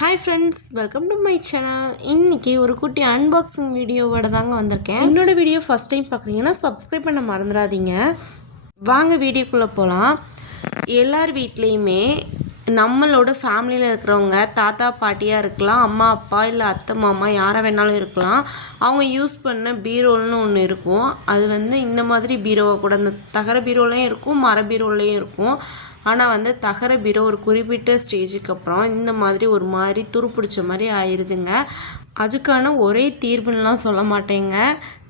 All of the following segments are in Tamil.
Hi friends welcome to my channel இன்றைக்கி ஒரு குட்டி அன்பாக்சிங் வீடியோவோட தாங்க வந்திருக்கேன். என்னோடய வீடியோ ஃபஸ்ட் டைம் பார்க்குறீங்கன்னா சப்ஸ்கிரைப் பண்ண மறந்துடாதீங்க. வாங்க வீடியோக்குள்ளே போகலாம் எல்லார் வீட்லேயுமே நம்மளோட ஃபேமிலியில் இருக்கிறவங்க தாத்தா பாட்டியாக இருக்கலாம் அம்மா அப்பா இல்லை அத்தை மாமா யாரை வேணாலும் இருக்கலாம். அவங்க யூஸ் பண்ண பீரோல்னு ஒன்று இருக்கும். அது வந்து இந்த மாதிரி பீரோவை கூட அந்த தகர பீரோலையும் இருக்கும் மர பீரோலையும் இருக்கும். ஆனால் வந்து தகர பீரோ ஒரு குறிப்பிட்ட ஸ்டேஜுக்கு அப்புறம் இந்த மாதிரி ஒரு மாதிரி துருப்பிடிச்ச மாதிரி ஆயிடுதுங்க அதுக்கான ஒரே தீர்வுன்னெலாம் சொல்ல மாட்டேங்க.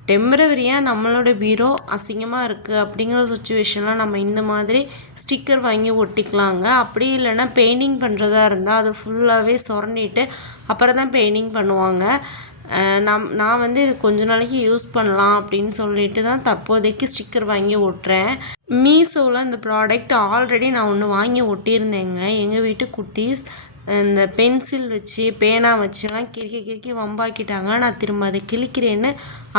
டெம்பரவரியாக நம்மளோட பீரோ அசிங்கமாக இருக்குது அப்படிங்கிற சுச்சுவேஷனில் நம்ம இந்த மாதிரி ஸ்டிக்கர் வாங்கி ஒட்டிக்கலாங்க. அப்படி இல்லைன்னா பெயிண்டிங் பண்ணுறதா இருந்தால் அதை ஃபுல்லாகவே சுரண்டிட்டு அப்புறம் தான் பெயிண்டிங் பண்ணுவாங்க. நம் நான் வந்து இது கொஞ்ச நாளைக்கு யூஸ் பண்ணலாம் அப்படின்னு சொல்லிட்டு தான் தற்போதைக்கு ஸ்டிக்கர் வாங்கி ஒட்டுறேன். மீஷோவில் இந்த ப்ராடக்ட் ஆல்ரெடி நான் ஒன்று வாங்கி ஒட்டியிருந்தேங்க. எங்கள் வீட்டு குட்டீஸ் இந்த பென்சில் வச்சு பேனா வச்சுலாம் கிறுக்கி கிறுக்கி வம்பாக்கிட்டாங்க. நான் திரும்ப அதை கிழிக்கிறேன்னு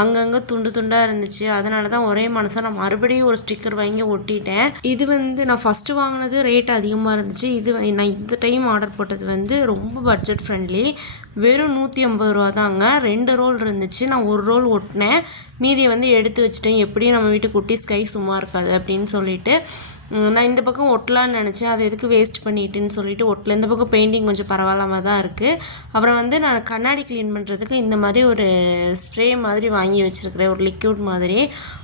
அங்கங்கே துண்டு துண்டாக இருந்துச்சு. அதனால தான் ஒரே மனசாக நான் மறுபடியும் ஒரு ஸ்டிக்கர் வாங்கி ஒட்டிட்டேன். இது வந்து நான் ஃபஸ்ட்டு வாங்கினது ரேட் அதிகமாக இருந்துச்சு. இது நான் இந்த டைம் ஆர்டர் போட்டது வந்து ரொம்ப பட்ஜெட் ஃப்ரெண்ட்லி வெறும் நூற்றி ஐம்பது ரூபா தாங்க. ரெண்டு ரோல் இருந்துச்சு. நான் ஒரு ரோல் ஒட்டினேன். மீதியை வந்து எடுத்து வச்சுட்டேன். எப்படியும் நம்ம வீட்டு குட்டி ஸ்கை சும்மா இருக்காது அப்படின்னு சொல்லிட்டு நான் இந்த பக்கம் ஒட்டலான்னு நினச்சேன். அதை எதுக்கு வேஸ்ட் பண்ணிட்டுன்னு சொல்லிட்டு ஒட்டல. இந்த பக்கம் பெயிண்டிங் கொஞ்சம் பரவாயில்லாமல் தான் இருக்குது அப்புறம் வந்து நான் கண்ணாடி க்ளீன் பண்ணுறதுக்கு இந்த மாதிரி ஒரு ஸ்ப்ரே மாதிரி வாங்கி வச்சுருக்கிறேன். ஒரு லிக்யூட் மாதிரி.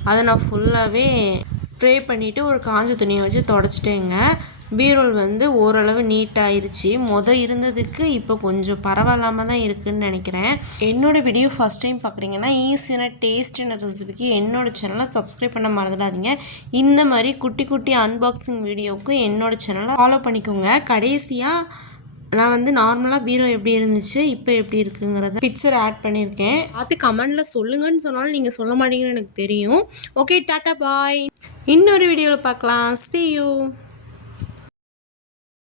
அதை நான் ஃபுல்லாகவே ஸ்ப்ரே பண்ணிவிட்டு ஒரு காஞ்ச துணியை வச்சு தொடச்சிட்டேங்க. பீரோல் வந்து ஓரளவு நீட்டாயிருச்சு. மொதல் இருந்ததுக்கு இப்போ கொஞ்சம் பரவாயில்லாமல் தான் இருக்குதுன்னு நினைக்கிறேன். என்னோடய வீடியோ ஃபஸ்ட் டைம் பார்க்குறீங்கன்னா ஈஸியான டேஸ்டின ரெசிபிக்கு என்னோடய சேனலை சப்ஸ்கிரைப் பண்ண மறந்துடாதீங்க. இந்த மாதிரி குட்டி குட்டி அன்பாக்சிங் வீடியோவுக்கு என்னோடய சேனலை ஃபாலோ பண்ணிக்கோங்க. கடைசியாக நான் வந்து நார்மலாக பீரோ எப்படி இருந்துச்சு இப்போ எப்படி இருக்குங்கிறத பிக்சர் ஆட் பண்ணியிருக்கேன். அது கமெண்டில் சொல்லுங்கன்னு சொன்னாலும் நீங்கள் சொல்ல மாட்டீங்கன்னு எனக்கு தெரியும். ஓகே டாட்டா பாய் இன்னொரு வீடியோவில் பார்க்கலாம். C you